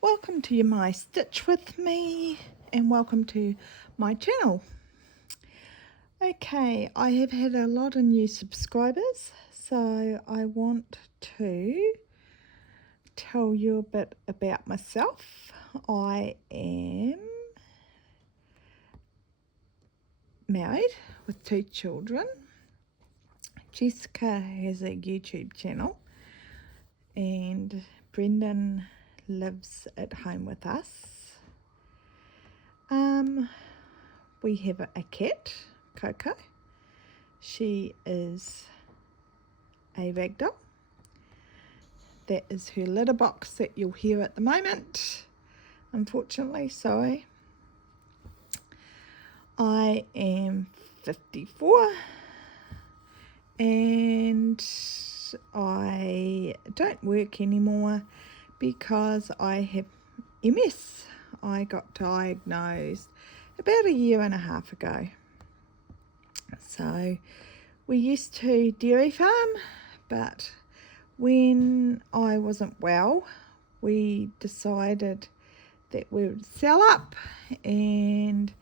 Welcome to my Stitch with me and welcome to my channel. Okay, I have had a lot of new subscribers, so I want to tell you a bit about myself. I am married with 2 children. Jessica has a YouTube channel and Brendan lives at home with us. We have a cat, Coco. She is a ragdoll. That is her litter box that you'll hear at the moment. Unfortunately, sorry. I am 54 and I don't work anymore because I have MS. I got diagnosed about a year and a half ago. So we used to dairy farm, but when I wasn't well, we decided that we would sell up, and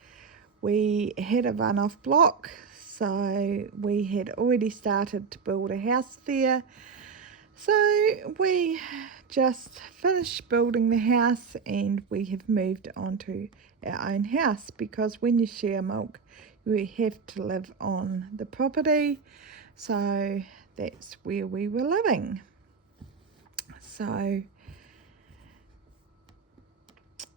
we had a runoff block, so we had already started to build a house there. So we just finished building the house and we have moved on to our own house, because when you share milk you have to live on the property. So that's where we were living. So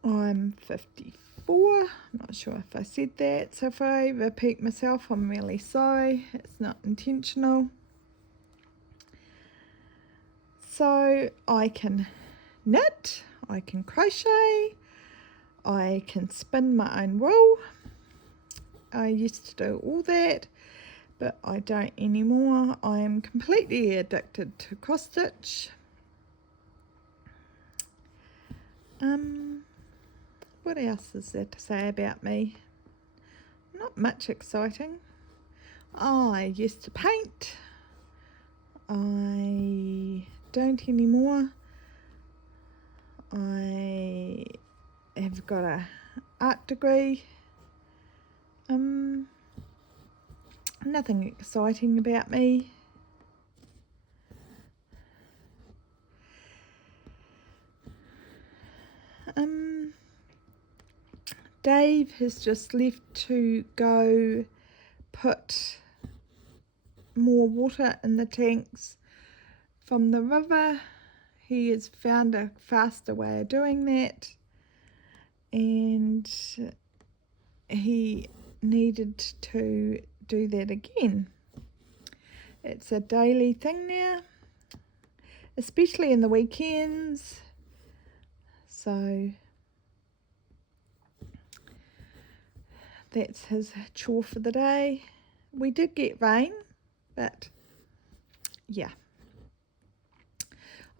I'm 54. I'm not sure if I said that, so if I repeat myself, I'm really sorry. It's not intentional. So I can knit, I can crochet, I can spin my own wool. I used to do all that, but I don't anymore. I am completely addicted to cross stitch. What else is there to say about me? Not much exciting. I used to paint. I don't anymore. I have got a art degree. Nothing exciting about me. Dave has just left to go put more water in the tanks from the river. He has found a faster way of doing that, and he needed to do that again. It's a daily thing now, especially in the weekends. So that's his chore for the day. We did get rain, but yeah.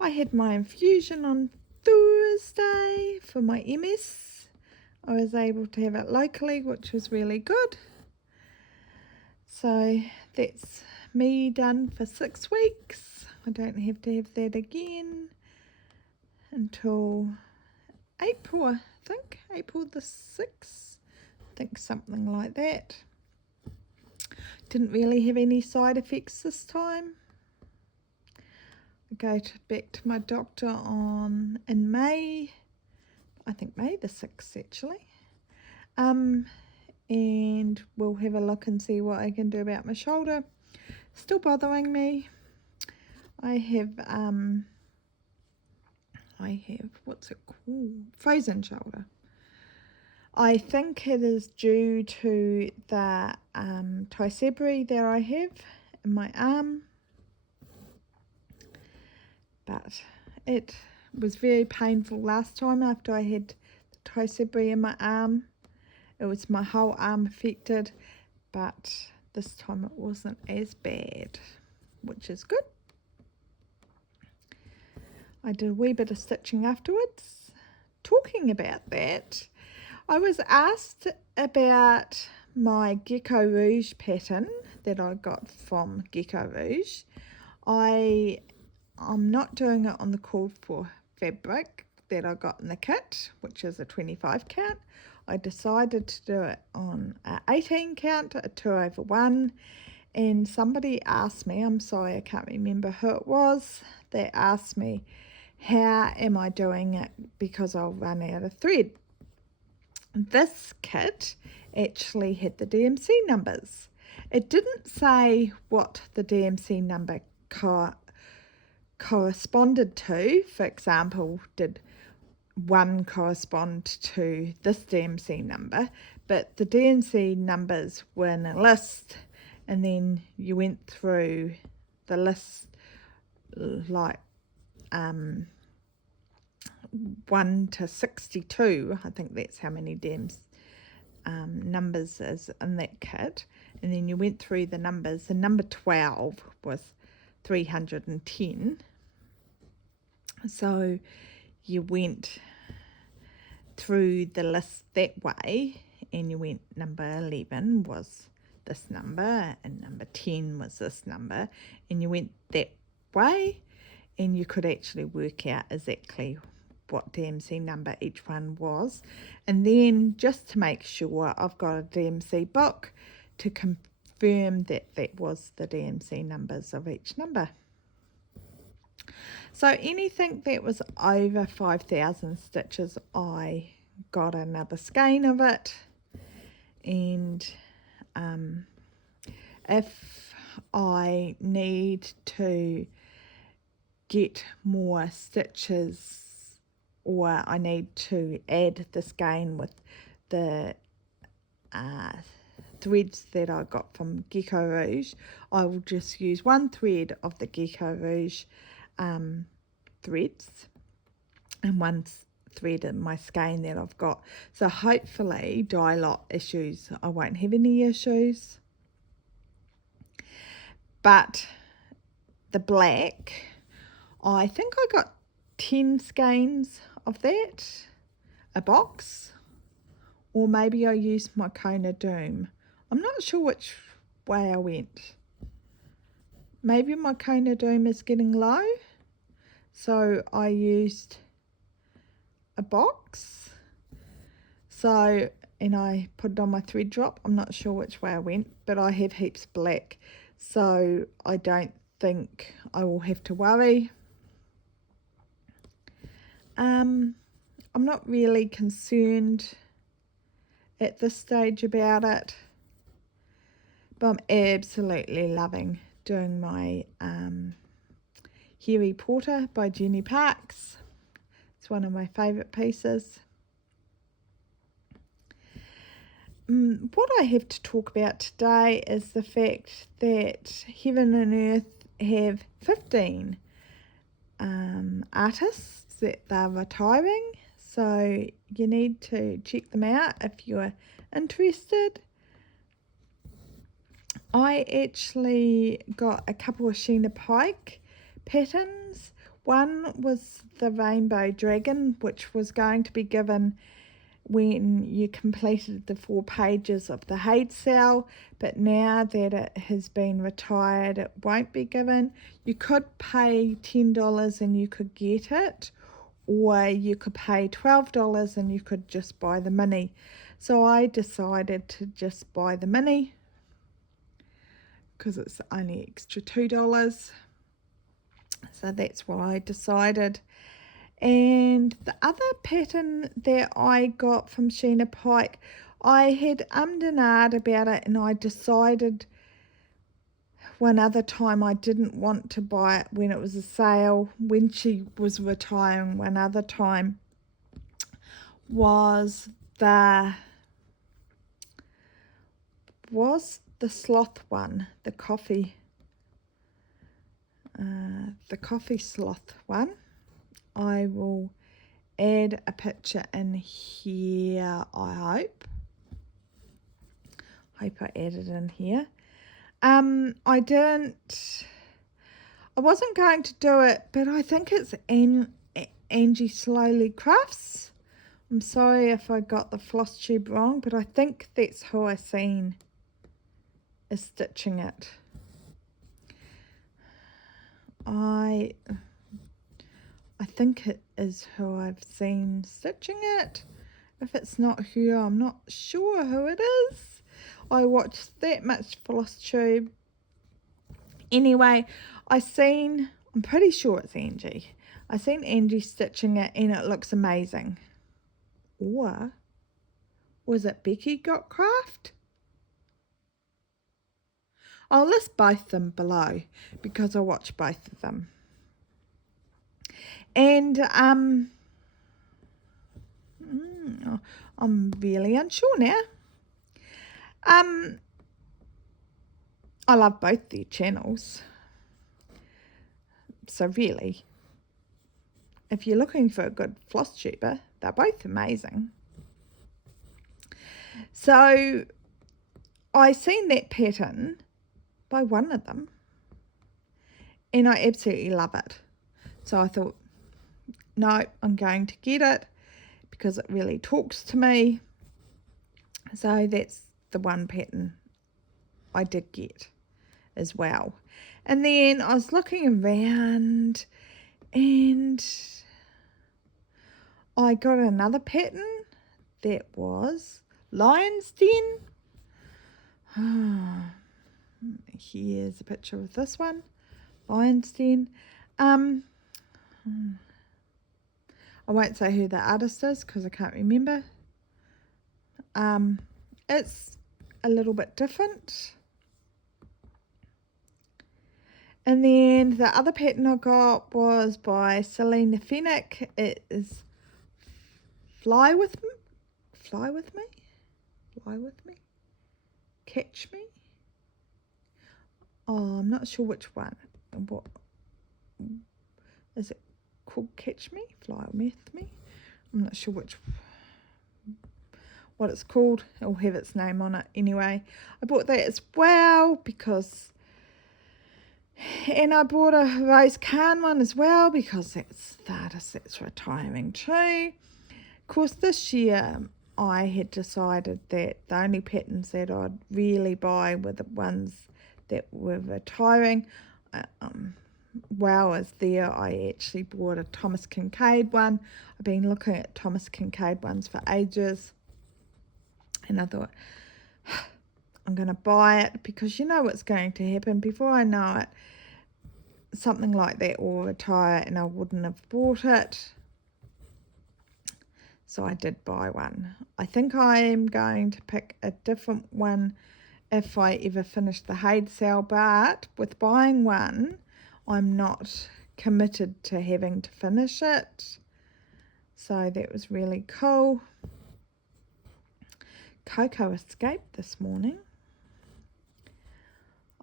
I had my infusion on Thursday for my MS. I was able to have it locally, which was really good. So that's me done for 6 weeks. I don't have to have that again until April, I think. April the 6th. I think something like that. Didn't really have any side effects this time. I go back to my doctor in May, I think May the 6th actually, and we'll have a look and see what I can do about my shoulder. Still bothering me. I have what's it called? Frozen shoulder. I think it is due to the tisabri that I have in my arm. But it was very painful last time after I had the tisabri in my arm. It was my whole arm affected, but this time it wasn't as bad, which is good. I did a wee bit of stitching afterwards. Talking about that, I was asked about my Gecko Rouge pattern that I got from Gecko Rouge. I'm not doing it on the called for fabric. that I got in the kit, which is a 25 count. I decided to do it on an 18 count, a 2/1, and somebody asked me, I'm sorry I can't remember who it was, they asked me how am I doing it because I'll run out of thread. This kit actually had the DMC numbers. It didn't say what the DMC number corresponded to. For example, did 1 correspond to this DMC number, but the DMC numbers were in a list, and then you went through the list like 1 to 62. I think that's how many numbers is in that kit, and then you went through the numbers, and number 12 was 310. So you went through the list that way, and you went number 11 was this number, and number 10 was this number, and you went that way, and you could actually work out exactly what DMC number each one was. And then just to make sure, I've got a DMC book to confirm that that was the DMC numbers of each number. So anything that was over 5,000 stitches, I got another skein of it. And if I need to get more stitches, or I need to add the skein with the threads that I got from Gecko Rouge, I will just use 1 thread of the Gecko Rouge threads and 1 thread in my skein that I've got. So hopefully dye lot issues, I won't have any issues. But the black, I think I got 10 skeins of that, a box, or maybe I used my Kona Doom. I'm not sure which way I went. Maybe my Kona Doom is getting low, so I used a box. So, and I put it on my thread drop. I'm not sure which way I went, but I have heaps black, so I don't think I will have to worry. I'm not really concerned at this stage about it, but I'm absolutely loving doing my Harry Potter by Jenny Parks. It's one of my favourite pieces. What I have to talk about today is the fact that Heaven and Earth have 15 artists that they're retiring, so you need to check them out if you're interested. I actually got a couple of Sheena Pike patterns. One was the Rainbow Dragon, which was going to be given when you completed the 4 pages of the Haed sale, but now that it has been retired, it won't be given. You could pay $10 and you could get it, or you could pay $12 and you could just buy the mini. So I decided to just buy the mini because it's only extra $2. So that's what I decided. And the other pattern that I got from Sheena Pike, I had and ahed about it, and I decided one other time I didn't want to buy it when it was a sale, when she was retiring. One other time was the sloth one, the coffee sloth one. I will add a picture in here, I hope I added in here. I wasn't going to do it, but I think it's Angie Slowly Crafts. I'm sorry if I got the Flosstube wrong, but I think that's who I seen is stitching it. I think it is who I've seen stitching it. If it's not her, I'm not sure who it is. I watched that much Flosstube. Anyway, I'm pretty sure it's Angie. I seen Angie stitching it and it looks amazing. Or was it Becky Got Craft? I'll list both them below because I watched both of them. And I'm really unsure now. I love both their channels. So really, if you're looking for a good floss tuber, they're both amazing. So I seen that pattern by one of them and I absolutely love it. So I thought, no, I'm going to get it because it really talks to me. So that's the one pattern I did get as well. And then I was looking around and I got another pattern that was Lion's Den. Here's a picture of this one, Lion's Den. I won't say who the artist is because I can't remember. It's a little bit different. And then the other pattern I got was by Selena Fennick. It is Fly With Me, Catch Me. Oh, I'm not sure which one. What is it called? Catch Me, Fly With Me. I'm not sure what it's called. It'll have its name on it anyway. I bought that as well because, and I bought a Rose Khan one as well because that's the artist that's retiring too. Of course, this year I had decided that the only patterns that I'd really buy were the ones that were retiring. Wow, is there. I actually bought a Thomas Kincaid one. I've been looking at Thomas Kincaid ones for ages. And I thought, I'm going to buy it because you know what's going to happen. Before I know it, something like that will retire and I wouldn't have bought it. So I did buy one. I think I am going to pick a different one if I ever finish the Haed sale, but with buying one, I'm not committed to having to finish it. So that was really cool. Coco escaped this morning.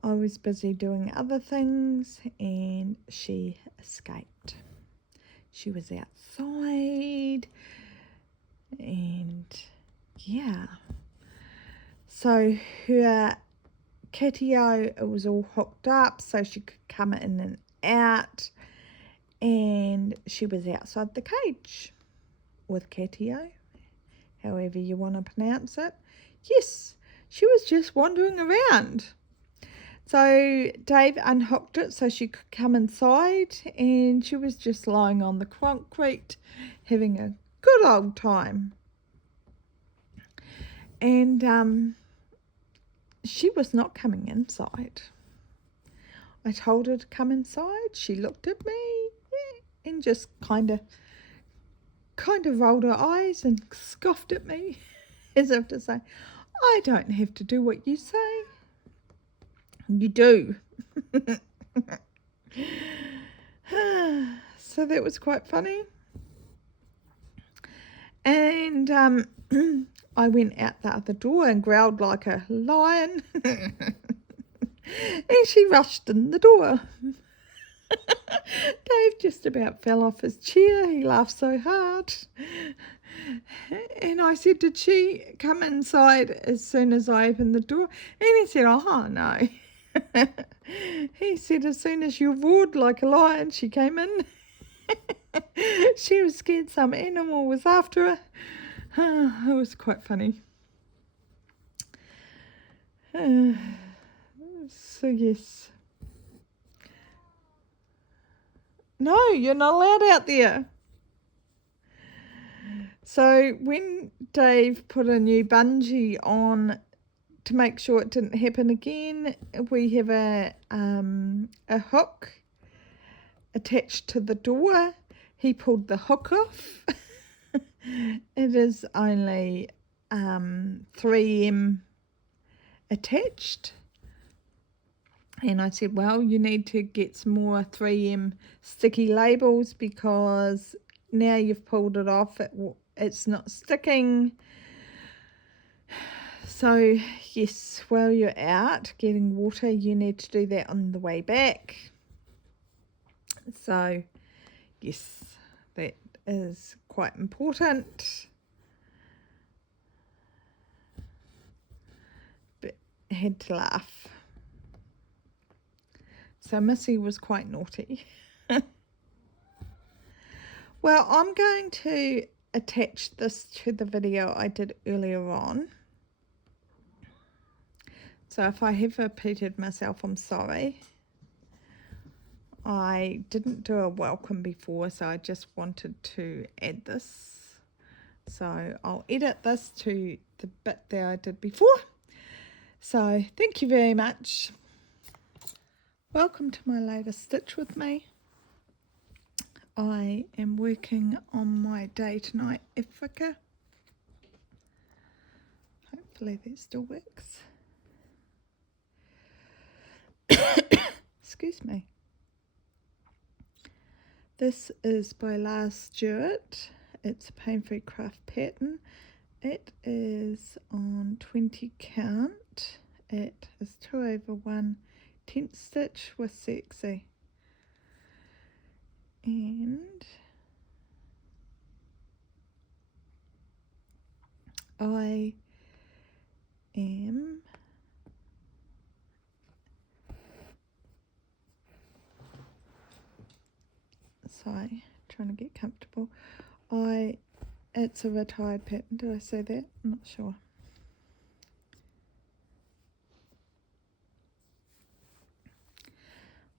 I was busy doing other things and she escaped. She was outside and yeah. So her catio, it was all hooked up so she could come in and out, and she was outside the cage with catio, however you want to pronounce it. Yes, she was just wandering around. So Dave unhooked it so she could come inside, and she was just lying on the concrete having a good old time. And she was not coming inside. I told her to come inside. She looked at me and just kind of rolled her eyes and scoffed at me as if to say, I don't have to do what you say. You do. So that was quite funny. And I went out the other door and growled like a lion. And she rushed in the door. Dave just about fell off his chair. He laughed so hard. And I said, did she come inside as soon as I opened the door? And he said, oh, no. He said, as soon as you roared like a lion, she came in. She was scared some animal was after her. It was quite funny. So yes. No, you're not allowed out there. So when Dave put a new bungee on to make sure it didn't happen again, we have a hook attached to the door. He pulled the hook off. It is only 3M attached. And I said, well, you need to get some more 3M sticky labels because now you've pulled it off, it's not sticking. So, yes, while you're out getting water, you need to do that on the way back. So, yes, that is quite important. But I had to laugh. So Missy was quite naughty. Well, I'm going to attach this to the video I did earlier on. So if I have repeated myself, I'm sorry. I didn't do a welcome before, so I just wanted to add this. So I'll edit this to the bit that I did before. So thank you very much. Welcome to my latest stitch with me. I am working on my day tonight Africa. Hopefully that still works. Excuse me. This is by Lars Stewart. It's a pain-free craft pattern. It is on 20 count. It is 2/1 tent stitch with sexy. And I am trying to get comfortable. It's a retired pattern. Did I say that? I'm not sure.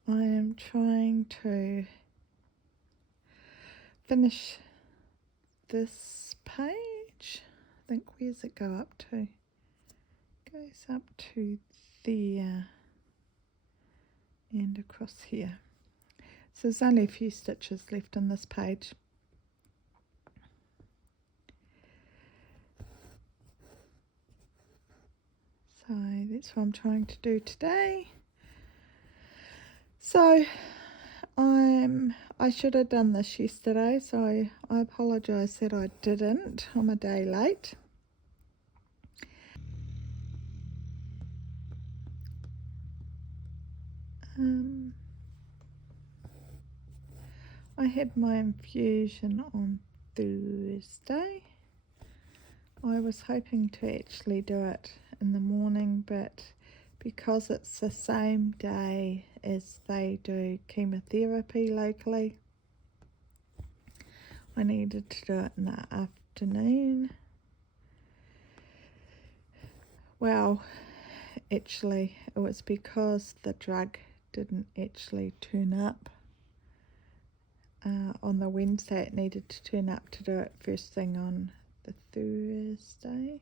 I am trying to finish this page. I think, where's it go up to? It goes up to there and across here. So there's only a few stitches left on this page. So that's what I'm trying to do today. So I should have done this yesterday, so I apologise that I didn't. I'm a day late. I had my infusion on Thursday. I was hoping to actually do it in the morning, but because it's the same day as they do chemotherapy locally, I needed to do it in the afternoon. Well, actually, it was because the drug didn't actually turn up on the Wednesday. It needed to turn up to do it first thing on the Thursday.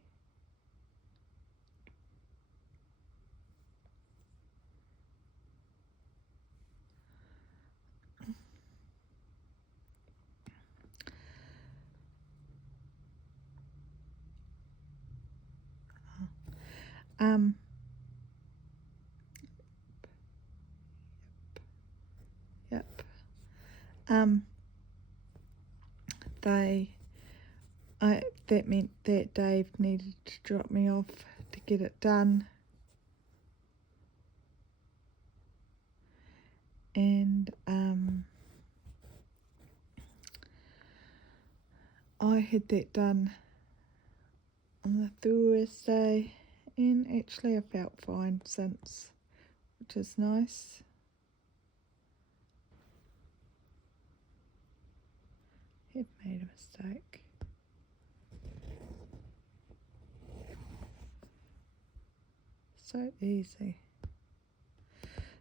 Yep. That meant that Dave needed to drop me off to get it done. And I had that done on the Thursday, and actually I felt fine since, which is nice. I've made a mistake. So easy.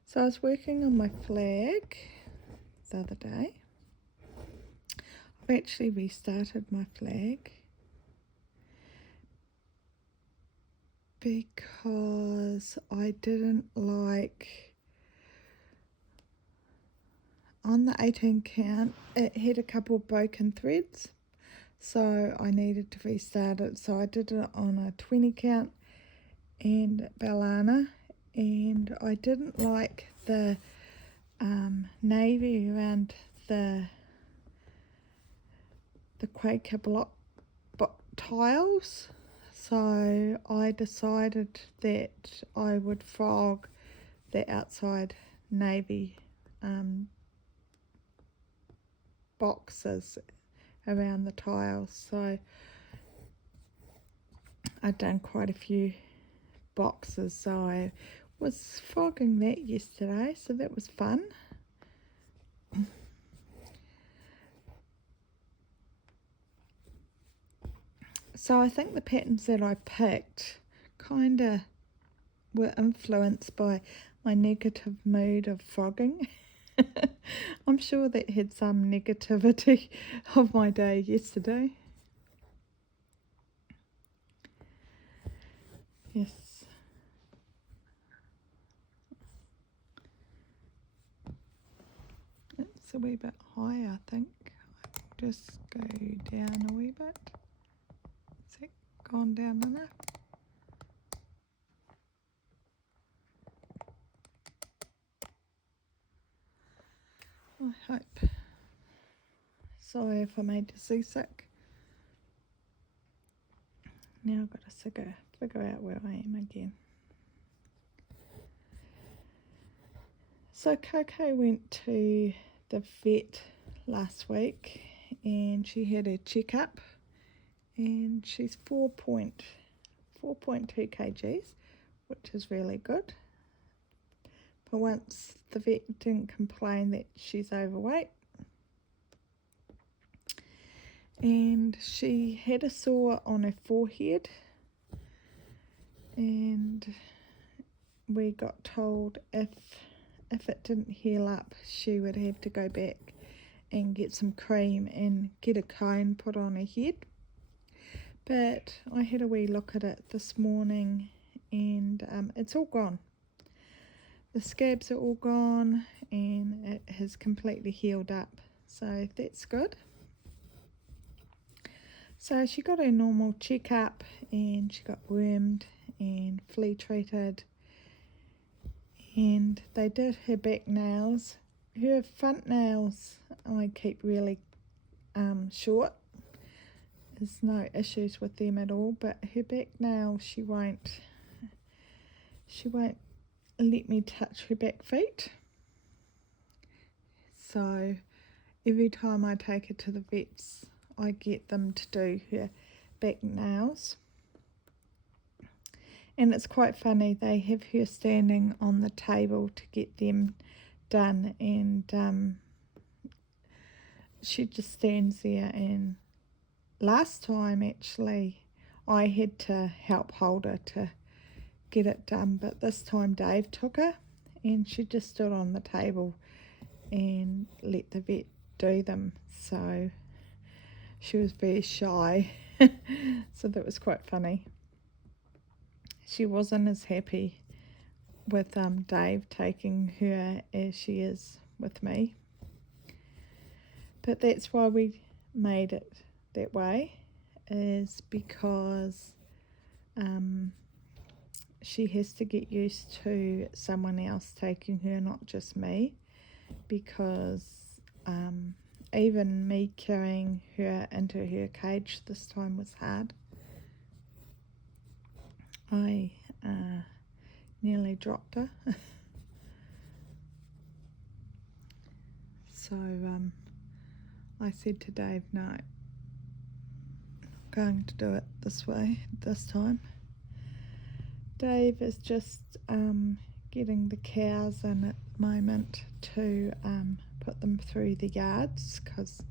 So I was working on my flag, the other day. I've actually restarted my flag because I didn't like, on the 18 count, it had a couple of broken threads, so I needed to restart it. So I did it on a 20 count and Bellana, and I didn't like the navy around the Quaker block tiles, so I decided that I would frog the outside navy boxes around the tiles. So I'd done quite a few boxes, so I was frogging that yesterday, so that was fun. So I think the patterns that I picked kind of were influenced by my negative mood of frogging. I'm sure that had some negativity of my day yesterday. Yes. It's a wee bit high, I think. I'll just go down a wee bit. Is that gone down enough? I hope. Sorry if I made you seasick. Now I've got to figure out where I am again. So Coco went to the vet last week and she had a checkup, and she's 4.2 kgs, which is really good. But once the vet didn't complain that she's overweight. And she had a sore on her forehead, and we got told if it didn't heal up, she would have to go back and get some cream and get a cone put on her head. But I had a wee look at it this morning, and it's all gone. The scabs are all gone and it has completely healed up, so that's good. So she got her normal checkup and she got wormed and flea treated, and they did her back nails. Her front nails I keep really short. There's no issues with them at all, but her back nails she won't let me touch her back feet. So every time I take her to the vets, I get them to do her back nails. And it's quite funny, they have her standing on the table to get them done, and she just stands there. And last time actually I had to help hold her to get it done, but this time Dave took her and she just stood on the table and let the vet do them. So she was very shy. So that was quite funny. She wasn't as happy with Dave taking her as she is with me, but that's why we made it that way, is because she has to get used to someone else taking her, not just me, because even me carrying her into her cage this time was hard. I nearly dropped her. So I said to Dave, no, I'm not going to do it this way this time. Dave is just getting the cows in at the moment to put them through the yards, because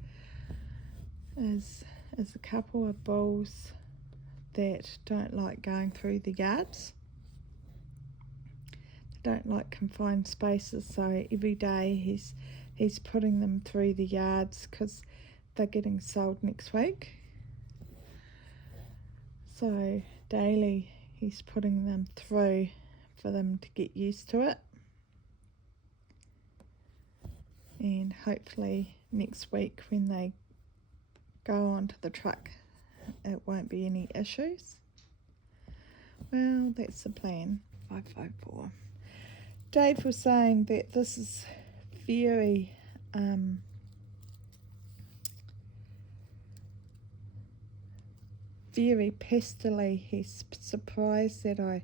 there's a couple of bulls that don't like going through the yards. They don't like confined spaces, so every day he's he's putting them through the yards because they're getting sold next week. So daily he's putting them through for them to get used to it. And hopefully next week when they go onto the truck it won't be any issues. Well, that's the plan. 554. Dave was saying that this is very very pastely. He's surprised that I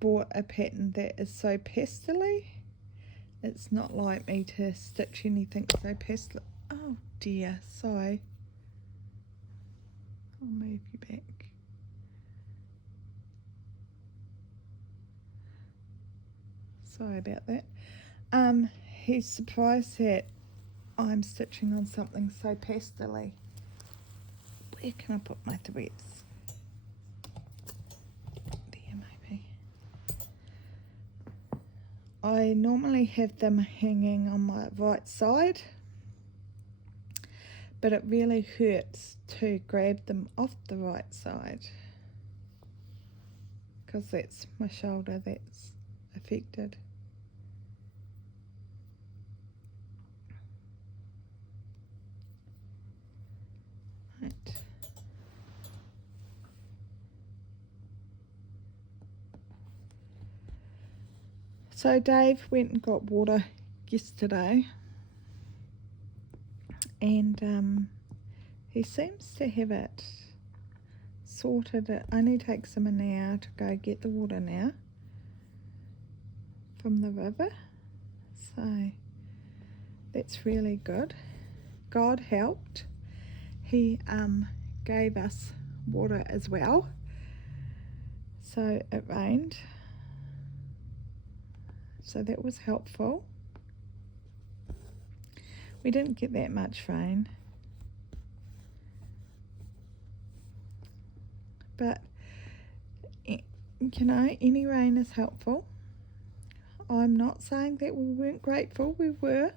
bought a pattern that is so pastely. It's not like me to stitch anything so pastely. Oh dear, sorry. I'll move you back. Sorry about that. He's surprised that I'm stitching on something so pastely. Where can I put my threads? There, maybe. I normally have them hanging on my right side, but it really hurts to grab them off the right side because that's my shoulder that's affected. Right. So Dave went and got water yesterday, and he seems to have it sorted. It only takes him an hour to go get the water now from the river, so that's really good. God helped. He gave us water as well, so it rained, so that was helpful. We didn't get that much rain, but you know, any rain is helpful. I'm not saying that we weren't grateful. We were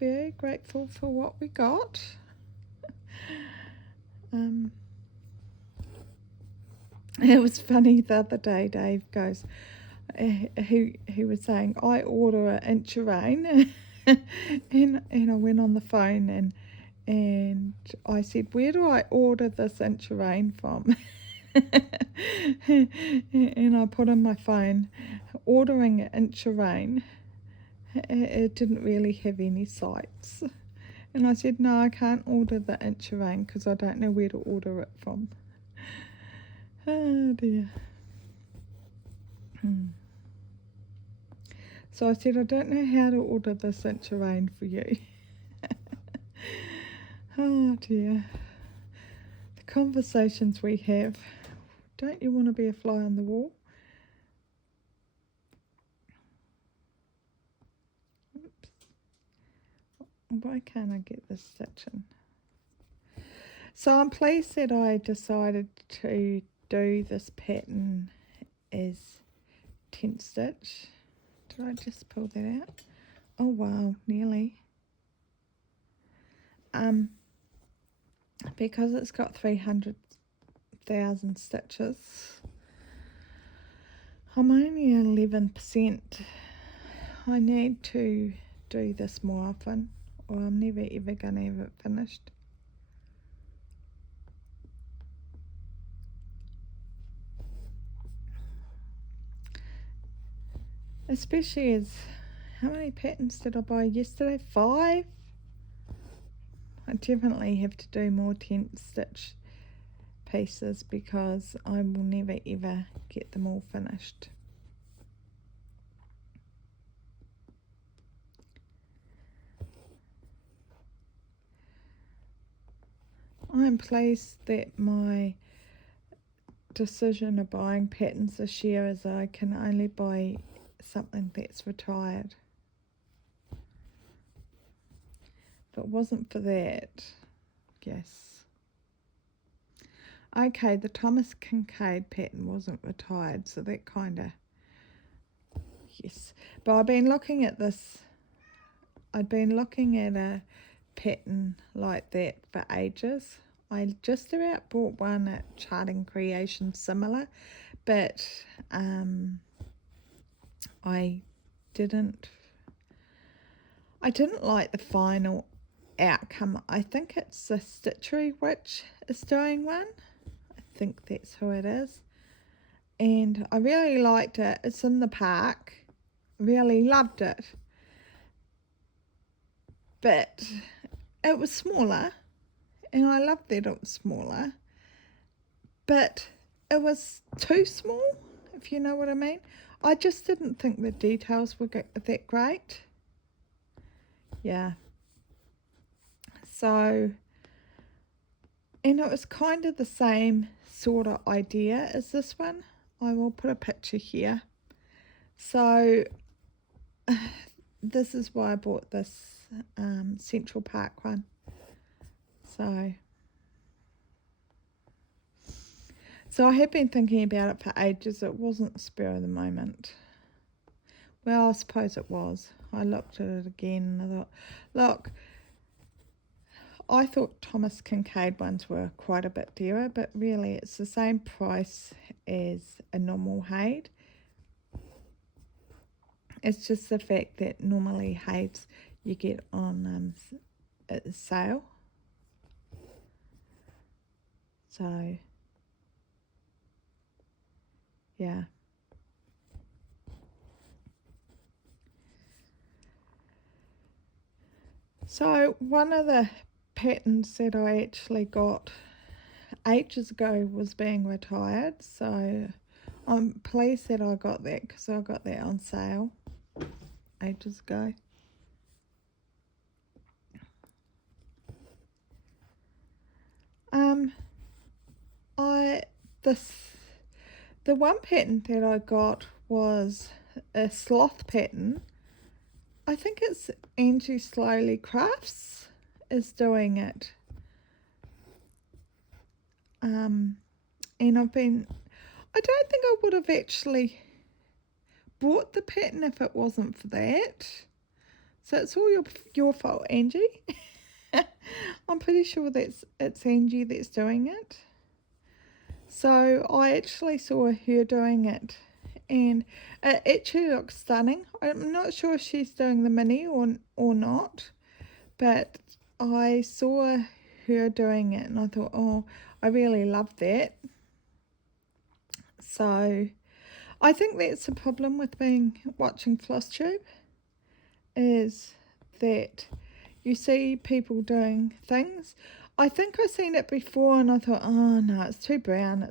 very grateful for what we got. It was funny the other day. Dave goes, he was saying, I order an inch of rain, and I went on the phone and I said, where do I order this inch of rain from? And I put in my phone, ordering an inch of rain. It didn't really have any sites. And I said, no, I can't order the inch of rain because I don't know where to order it from. Oh dear. So I said, I don't know how to order this inch of rain for you. Oh dear. The conversations we have. Don't you want to be a fly on the wall? Oops. Why can't I get this stitch in? So I'm pleased that I decided to do this pattern as 10 stitch. Did I just pull that out? Oh wow, nearly. Because it's got 300,000 stitches, I'm only 11%. I need to do this more often, or I'm never ever going to have it finished. Especially as, how many patterns did I buy yesterday? 5? I definitely have to do more 10 stitch pieces because I will never ever get them all finished. I'm pleased that my decision of buying patterns this year is I can only buy something that's retired. If it wasn't for that, yes. Okay, the Thomas Kincaid pattern wasn't retired, so that kind of, yes. But I've been looking at this I'd been looking at a pattern like that for ages. I just about bought one at Charting Creation similar, but I didn't like the final outcome. I think it's the Stitchery Witch is doing one. I think that's who it is. And I really liked it. It's in the park. Really loved it. But it was smaller. And I loved that it was smaller. But it was too small, if you know what I mean. I just didn't think the details were that great. Yeah. So, and it was kind of the same sort of idea as this one. I will put a picture here. So, this is why I bought this Central Park one. So I have been thinking about it for ages. It wasn't spur of the moment. Well, I suppose it was. I looked at it again and I thought, look, I thought Thomas Kincaid ones were quite a bit dearer, but really it's the same price as a normal Haed. It's just the fact that normally Haeds you get on sale. So, yeah. So, one of the patterns that I actually got ages ago was being retired. So, I'm pleased that I got that because I got that on sale ages ago. The one pattern that I got was a sloth pattern. I think it's Angie Slowly Crafts is doing it. And I don't think I would have actually bought the pattern if it wasn't for that. So it's all your fault, Angie. I'm pretty sure it's Angie that's doing it. So I actually saw her doing it, and it actually looks stunning. I'm not sure if she's doing the mini or not, but I saw her doing it and I thought, oh, I really love that. So I think that's the problem with watching Flosstube, is that you see people doing things. I think I've seen it before and I thought, oh no, it's too brown.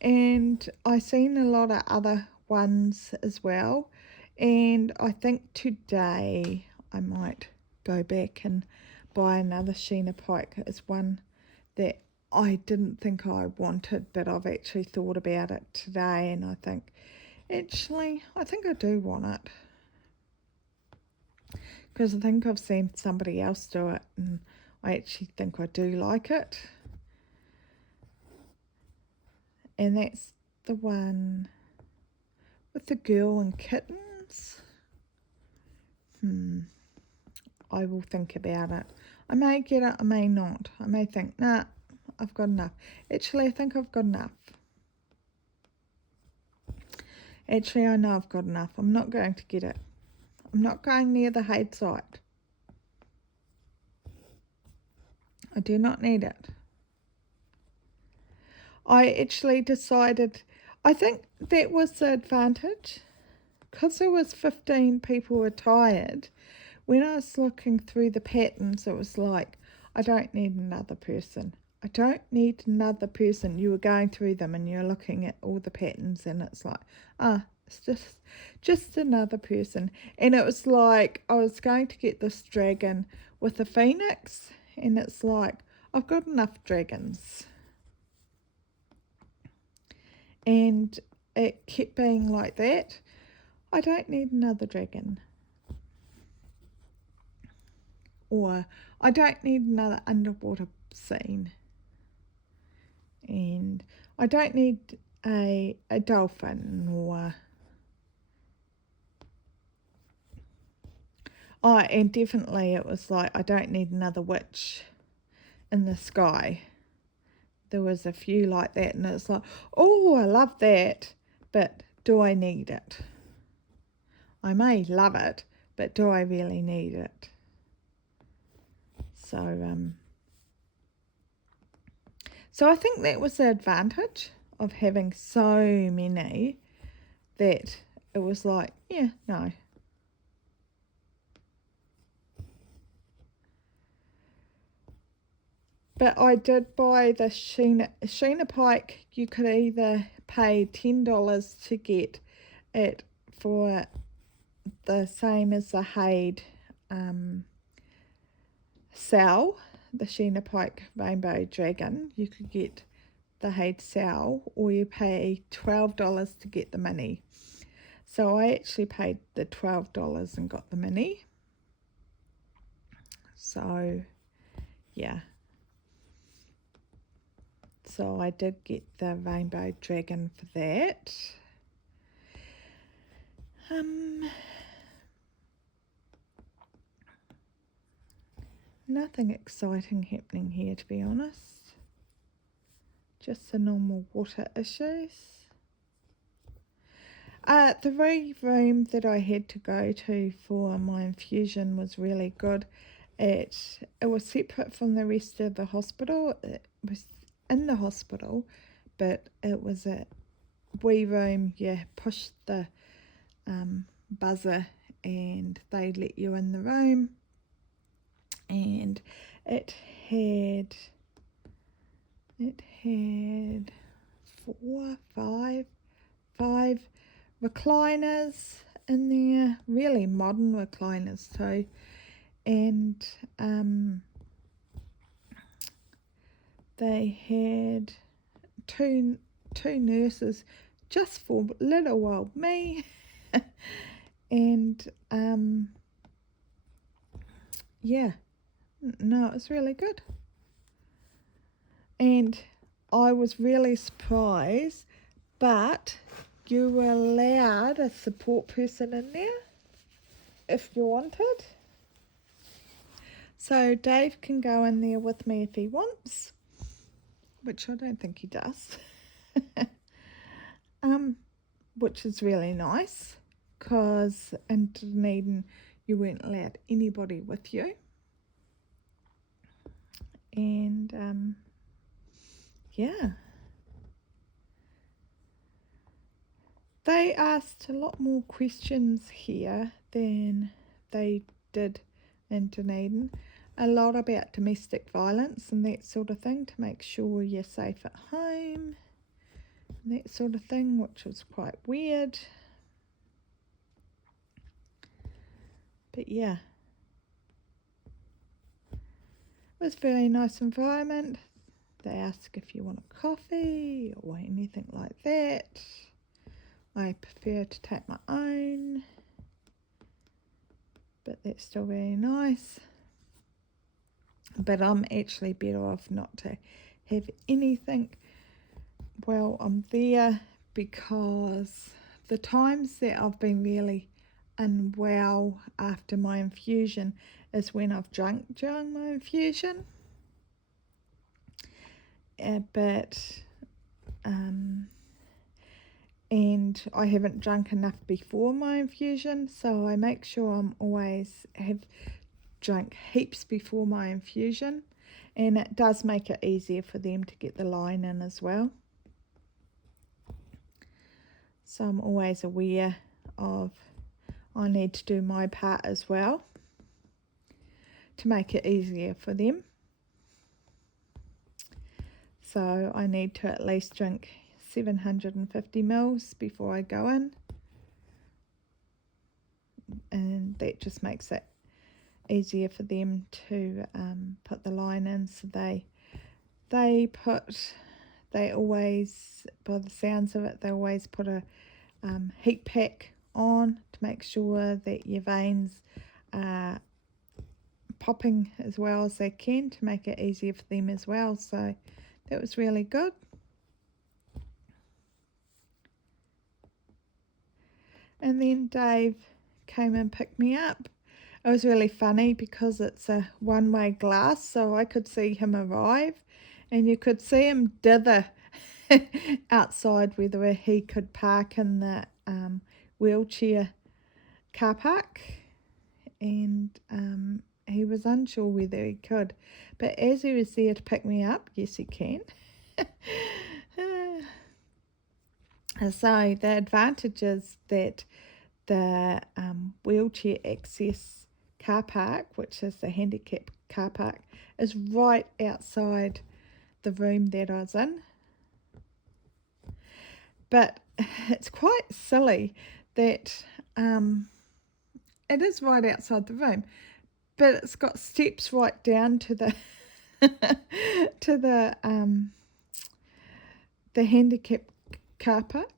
And I seen a lot of other ones as well. And I think today I might go back and buy another Sheena Pike. It's one that I didn't think I wanted, but I've actually thought about it today and I think, actually, I think I do want it. Because I think I've seen somebody else do it and I actually think I do like it. And that's the one with the girl and kittens. I will think about it. I may get it, I may not. I may think, nah, I've got enough. Actually, I think I've got enough. Actually, I know I've got enough. I'm not going to get it. I'm not going near the Haed site. I do not need it. I actually decided, I think that was the advantage. Because there was 15 people retired, when I was looking through the patterns, it was like, I don't need another person. I don't need another person. You were going through them and you're looking at all the patterns and it's like, it's just another person. And it was like, I was going to get this dragon with a phoenix and it's like, I've got enough dragons. And it kept being like that. I don't need another dragon. Or I don't need another underwater scene. And I don't need a dolphin, or Oh, and definitely it was like, I don't need another witch in the sky. There was a few like that, and it's like, oh, I love that, but do I need it? I may love it, but do I really need it? So I think that was the advantage of having so many, that it was like, yeah, no. But I did buy the Sheena Pike. You could either pay $10 to get it for the same as the Haed cell, the Sheena Pike Rainbow Dragon. You could get the Haed cell, or you pay $12 to get the mini. So I actually paid the $12 and got the mini. So yeah. So I did get the Rainbow Dragon for that. Nothing exciting happening here, to be honest. Just the normal water issues. The room that I had to go to for my infusion was really good. It was separate from the rest of the hospital. It was in the hospital, but it was a wee room. You push the buzzer and they let you in the room, and it had five recliners in there, really modern recliners too, and they had two nurses just for little old me. And yeah, no, it was really good. And I was really surprised, but you were allowed a support person in there if you wanted. So Dave can go in there with me if he wants, which I don't think he does. Which is really nice, because in Dunedin you weren't allowed anybody with you. And yeah, they asked a lot more questions here than they did in Dunedin. A lot about domestic violence and that sort of thing, to make sure you're safe at home, that sort of thing, which was quite weird. But yeah, it was a very nice environment. They ask if you want a coffee or anything like that. I prefer to take my own, but that's still very nice. But I'm actually better off not to have anything while I'm there, because the times that I've been really unwell after my infusion is when I've drunk during my infusion. And I haven't drunk enough before my infusion, so I make sure I'm always have drunk heaps before my infusion, and it does make it easier for them to get the line in as well. So I'm always aware of I need to do my part as well to make it easier for them. So I need to at least drink 750 mils before I go in, and that just makes it easier for them to put the line in. So they always, by the sounds of it, they always put a heat pack on to make sure that your veins are popping as well as they can, to make it easier for them as well. So that was really good. And then Dave came and picked me up. It was really funny because it's a one-way glass, so I could see him arrive and you could see him dither outside whether he could park in the wheelchair car park, and he was unsure whether he could, but as he was there to pick me up, yes he can. So the advantage is that the wheelchair access car park, which is the handicap car park, is right outside the room that I was in. But it's quite silly that it is right outside the room, but it's got steps right down to the to the handicap car park,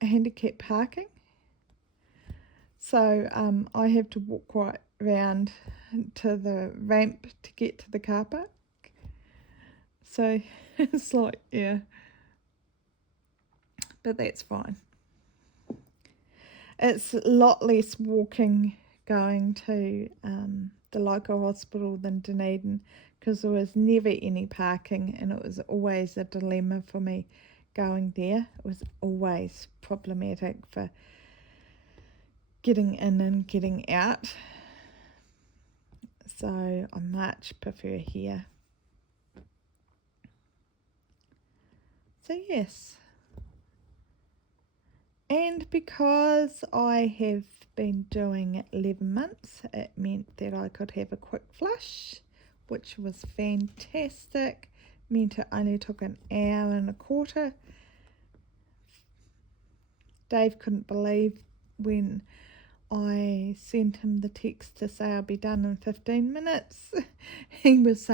handicap parking. So I have to walk right round to the ramp to get to the car park. So it's like, yeah, but that's fine. It's a lot less walking going to the local hospital than Dunedin, because there was never any parking and it was always a dilemma for me going there. It was always problematic for getting in and getting out. So I much prefer here. So yes. And because I have been doing 11 months, it meant that I could have a quick flush, which was fantastic. Meant it only took an hour and a quarter. Dave couldn't believe when I sent him the text to say I'll be done in 15 minutes. He was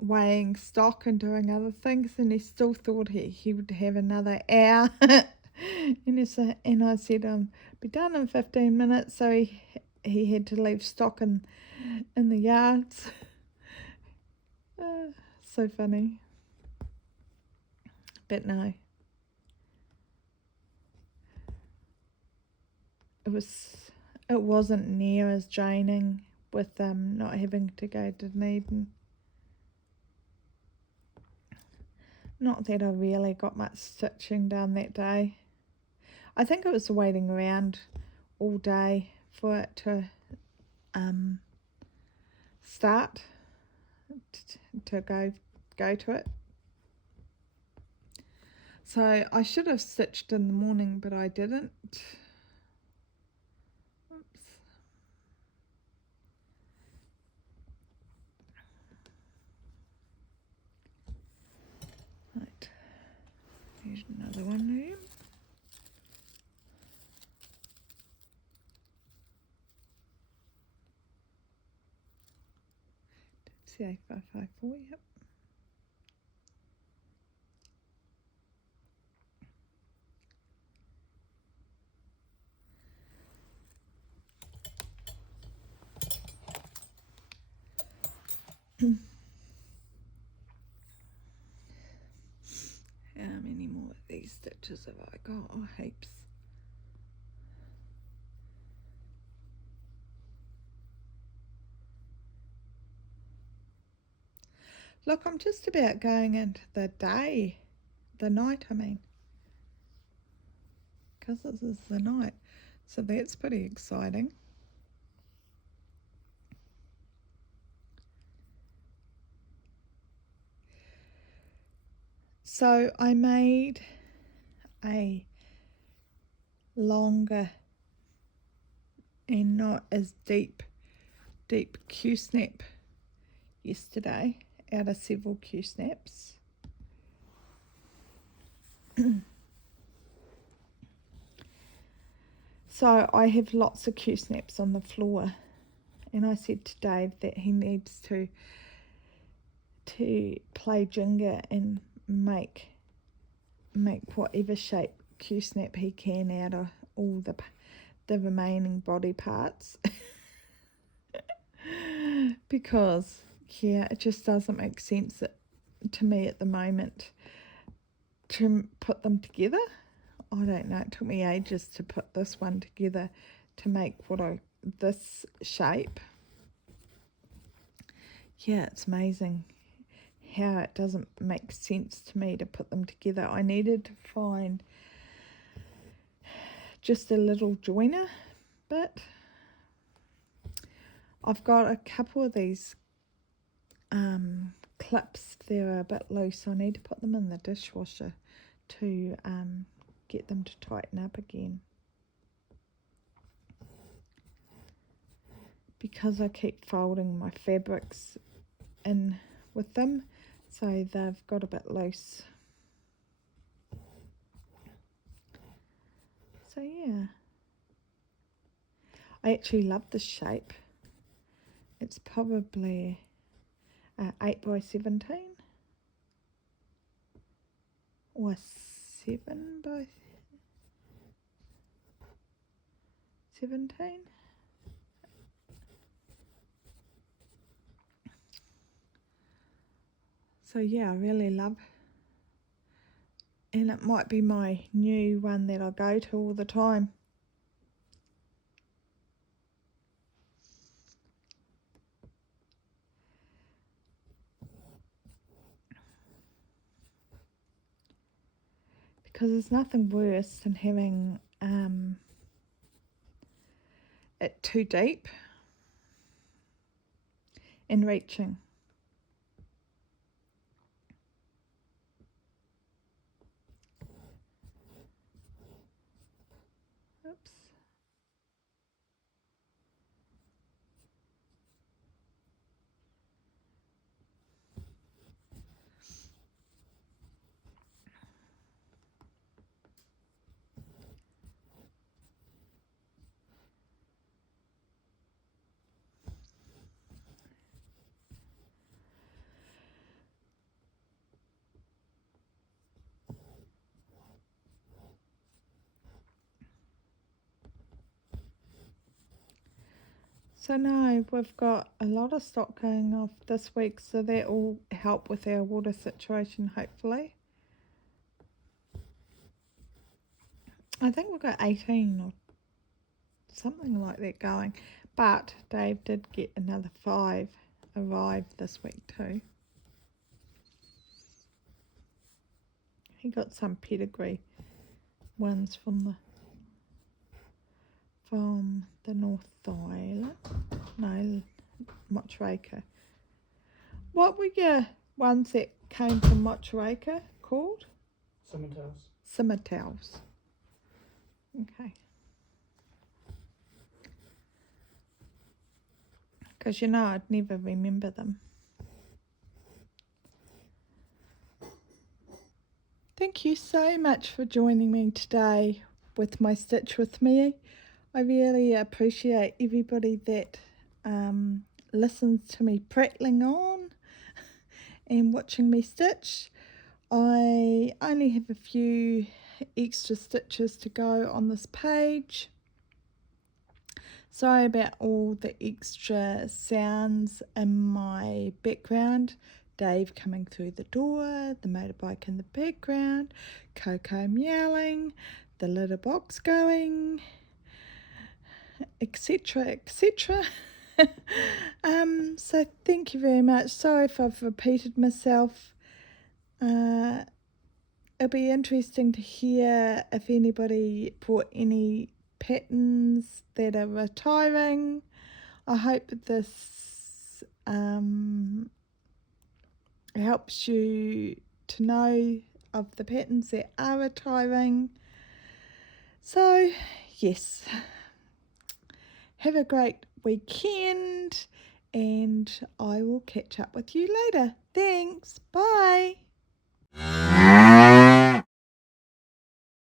weighing stock and doing other things, and he still thought he would have another hour. And I said I'll be done in 15 minutes, so he had to leave stock in the yards. So funny. But no. It wasn't near as draining with not having to go to Dunedin. Not that I really got much stitching done that day. I think it was waiting around all day for it to start to go to it. So I should have stitched in the morning, but I didn't. Right, here's another one there. CA554, yep. How many more of these stitches have I got? Oh, heaps. Look, I'm just about going into the night, I mean. Because this is the night. So that's pretty exciting. So I made a longer and not as deep Q-snap yesterday out of several Q-snaps. So I have lots of Q-snaps on the floor, and I said to Dave that he needs to play Jenga and make whatever shape Q-snap he can out of all the remaining body parts. Because yeah, it just doesn't make sense to me at the moment to put them together. I don't know, it took me ages to put this one together to make what I this shape. Yeah, it's amazing how it doesn't make sense to me to put them together. I needed to find just a little joiner bit. I've got a couple of these clips. They're a bit loose. I need to put them in the dishwasher to get them to tighten up again, because I keep folding my fabrics in with them, so they've got a bit loose. So yeah, I actually love this shape. It's probably 8 by 17 or 7 by 17. So yeah, I really love, and it might be my new one that I go to all the time. Because there's nothing worse than having it too deep and reaching. Oops. So now we've got a lot of stock going off this week, so that will help with our water situation, hopefully. I think we've got 18 or something like that going, but Dave did get another 5 arrive this week too. He got some pedigree ones from the North Island. No, Motueka. What were your ones that came from Motueka called? Summertails. Summertails. Okay. Because you know I'd never remember them. Thank you so much for joining me today with my Stitch With Me. I really appreciate everybody that listens to me prattling on and watching me stitch. I only have a few extra stitches to go on this page. Sorry about all the extra sounds in my background. Dave coming through the door, the motorbike in the background, Coco meowing, the litter box going, etc, etc. So thank you very much. Sorry if I've repeated myself. It'll be interesting to hear if anybody bought any patterns that are retiring. I hope that this helps you to know of the patterns that are retiring. So yes, have a great weekend, and I will catch up with you later. Thanks. Bye.